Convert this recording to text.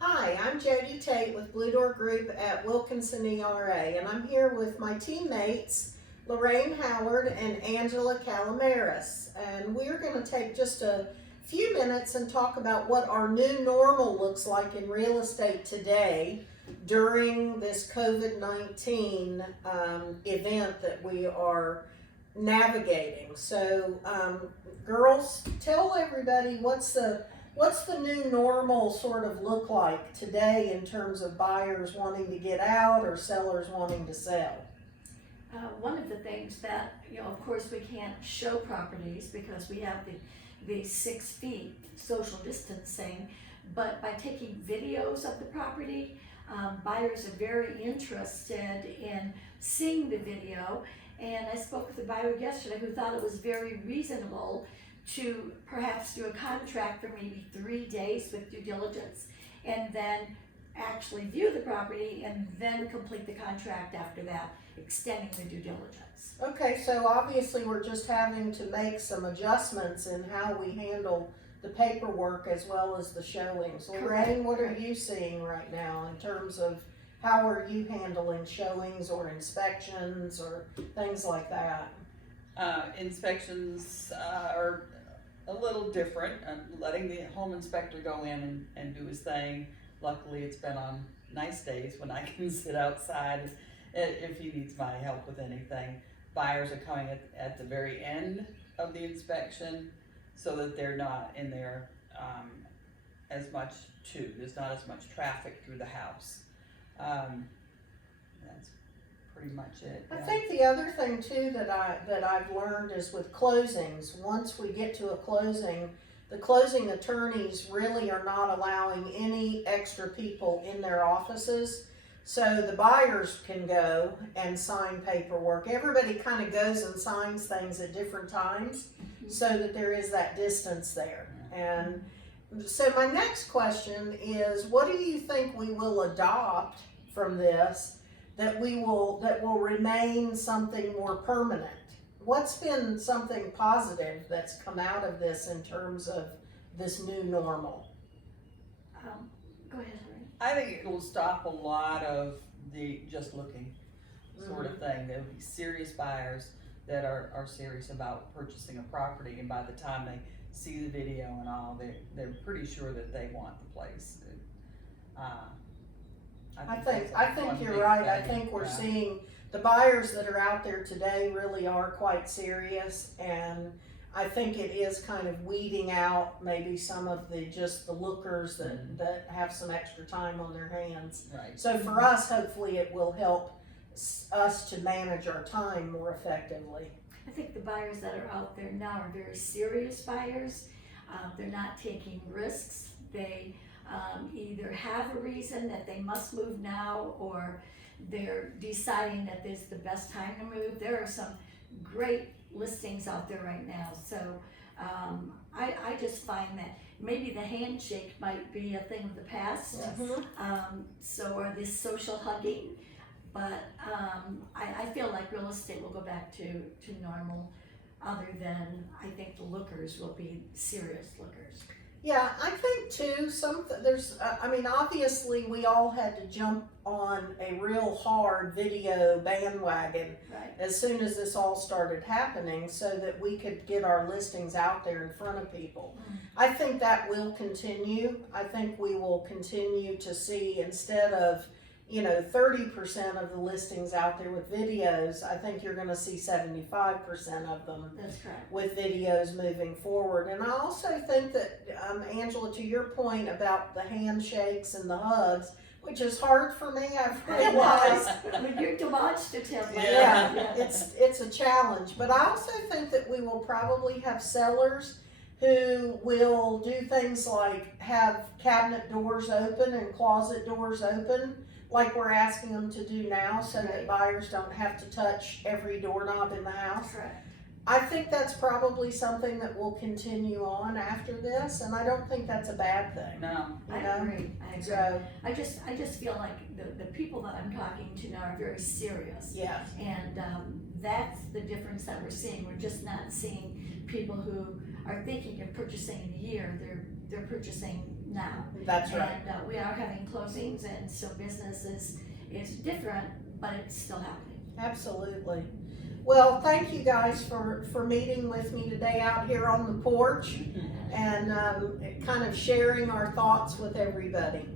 Hi, I'm Jody Tate with Blue Door Group at Wilkinson ERA, and I'm here with my teammates, Lorraine Howard and Angela Calamaris. And we're going to take just a few minutes and talk about what our new normal looks like in real estate today during this COVID-19 event that we are navigating. So, girls, tell everybody what's the new normal sort of look like today in terms of buyers wanting to get out or sellers wanting to sell? One of the things that, of course we can't show properties because we have the 6 feet social distancing, but by taking videos of the property, buyers are very interested in seeing the video. And I spoke with a buyer yesterday who thought it was very reasonable to perhaps do a contract for maybe 3 days with due diligence and then actually view the property and then complete the contract after that, extending the due diligence. Okay, so obviously we're just having to make some adjustments in how we handle the paperwork as well as the showings. Lorraine, what are you seeing right now in terms of how are you handling showings or inspections or things like that? Inspections are a little different. Letting the home inspector go in and do his thing. Luckily, it's been on nice days when I can sit outside if he needs my help with anything. Buyers are coming at the very end of the inspection so that they're not in there as much too. There's not as much traffic through the house. That's pretty much it. I think the other thing too that I've learned is with closings, once we get to a closing, the closing attorneys really are not allowing any extra people in their offices. So the buyers can go and sign paperwork. Everybody kind of goes and signs things at different times so that there is that distance there. And so my next question is, what do you think we will adopt from this that will remain something more permanent? What's been something positive that's come out of this in terms of this new normal? Go ahead, Lorraine. I think it will stop a lot of the just looking sort of thing. There will be serious buyers that are serious about purchasing a property, and by the time they see the video and all, they're pretty sure that they want the place. I think you're right. I think we're seeing the buyers that are out there today really are quite serious, and I think it is kind of weeding out maybe some of the lookers that have some extra time on their hands. Right. So for us, hopefully it will help us to manage our time more effectively. I think the buyers that are out there now are very serious buyers. They're not taking risks. They either have a reason that they must move now, or they're deciding that this is the best time to move. There are some great listings out there right now. So I just find that maybe the handshake might be a thing of the past. So or this social hugging. But I feel like real estate will go back to normal, other than I think the lookers will be serious lookers. Yeah, I think too, obviously we all had to jump on a real hard video bandwagon Right. as soon as this all started happening so that we could get our listings out there in front of people. I think that will continue. I think we will continue to see, instead of 30% of the listings out there with videos, I think you're going to see 75% of them That's correct. with videos moving forward. And I also think that, Angela, to your point about the handshakes and the hugs, which is hard for me, I've realized. When you're demonstrative. Yeah, it's a challenge. But I also think that we will probably have sellers who will do things like have cabinet doors open and closet doors open, like we're asking them to do now, so that buyers don't have to touch every doorknob in the house. Correct. I think that's probably something that will continue on after this, and I don't think that's a bad thing. No. I agree. So, I just feel like the people that I'm talking to now are very serious. yeah. And that's the difference that we're seeing. We're just not seeing people who are thinking of purchasing in a year. They're purchasing now. That's right. And we are having closings, and so business is different, but it's still happening. Absolutely. Well, thank you guys for meeting with me today out here on the porch and kind of sharing our thoughts with everybody.